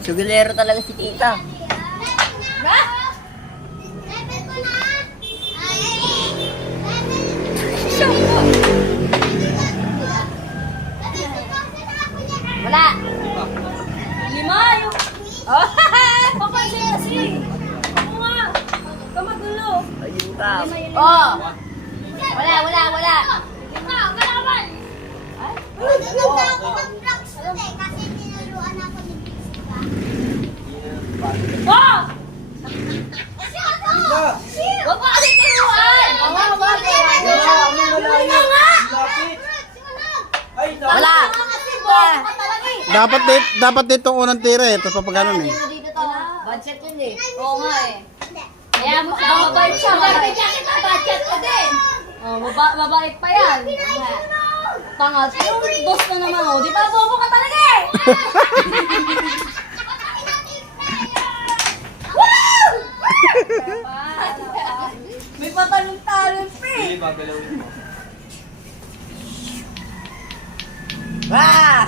Sugilero talaga si tita. Wala. 5 yung... Oh, papansin kasi. Ako nga. Kamagulo. Ayun ka. Oh. Wala. 5, kalaban. Maganda ako mag-vlogs today kasi tinaluan ako ni Pixie. Oh! Ano? Huwag mo kasi turuan! Wala. Dapat dito unang tira eh. Tapos papaganon eh. Budget yun eh. Oo nga eh. Kaya mabait siya. Mabait kita, budget ko din. Oh, mabait pa yan. Tanga, yung boss na naman oh. Di ba bobo ka talaga eh? Woo! May patalong-talong pa eh. Wah!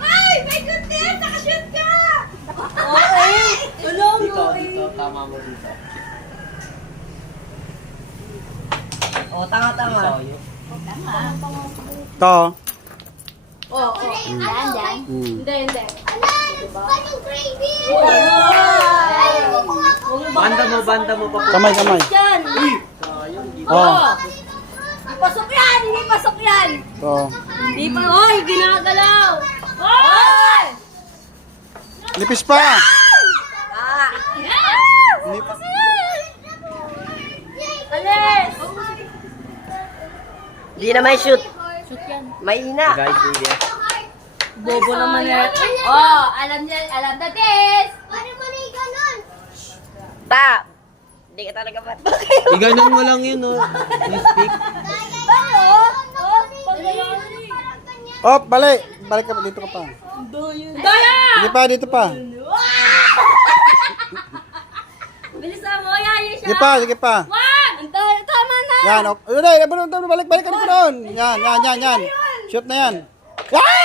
Ay! May good din! Nakashoot ka! Okay! Tulong mo eh. Tama mo dito. Oh, tanga. Ito. Oo. Dyan. Hmm. Hindi. Anong gravy? Banda mo pa po. Kamay. Dyan! Oh. Pasok yan! Hindi pasok yan! Ito. Hindi pa. Hoy! Ginagalaw! Hoy! Nipis pa. Ah! Nip- Alis! Hindi na may shoot. Shoot yan. Mahina. Guys, video. Bobo naman yan. Oh, alam na this! Paano mo na yung ganun? Ta! Hindi ka talaga ba? Iganon mo lang yun, oh. You speak. Oh, balik. Balik ka pa. Dito ka pa. Daya! Dito pa. Bilisan mo, yayin siya! Sige pa. Wag! Tama na! Yan. Balik ka na doon. Yan. Shoot na yan. Yan!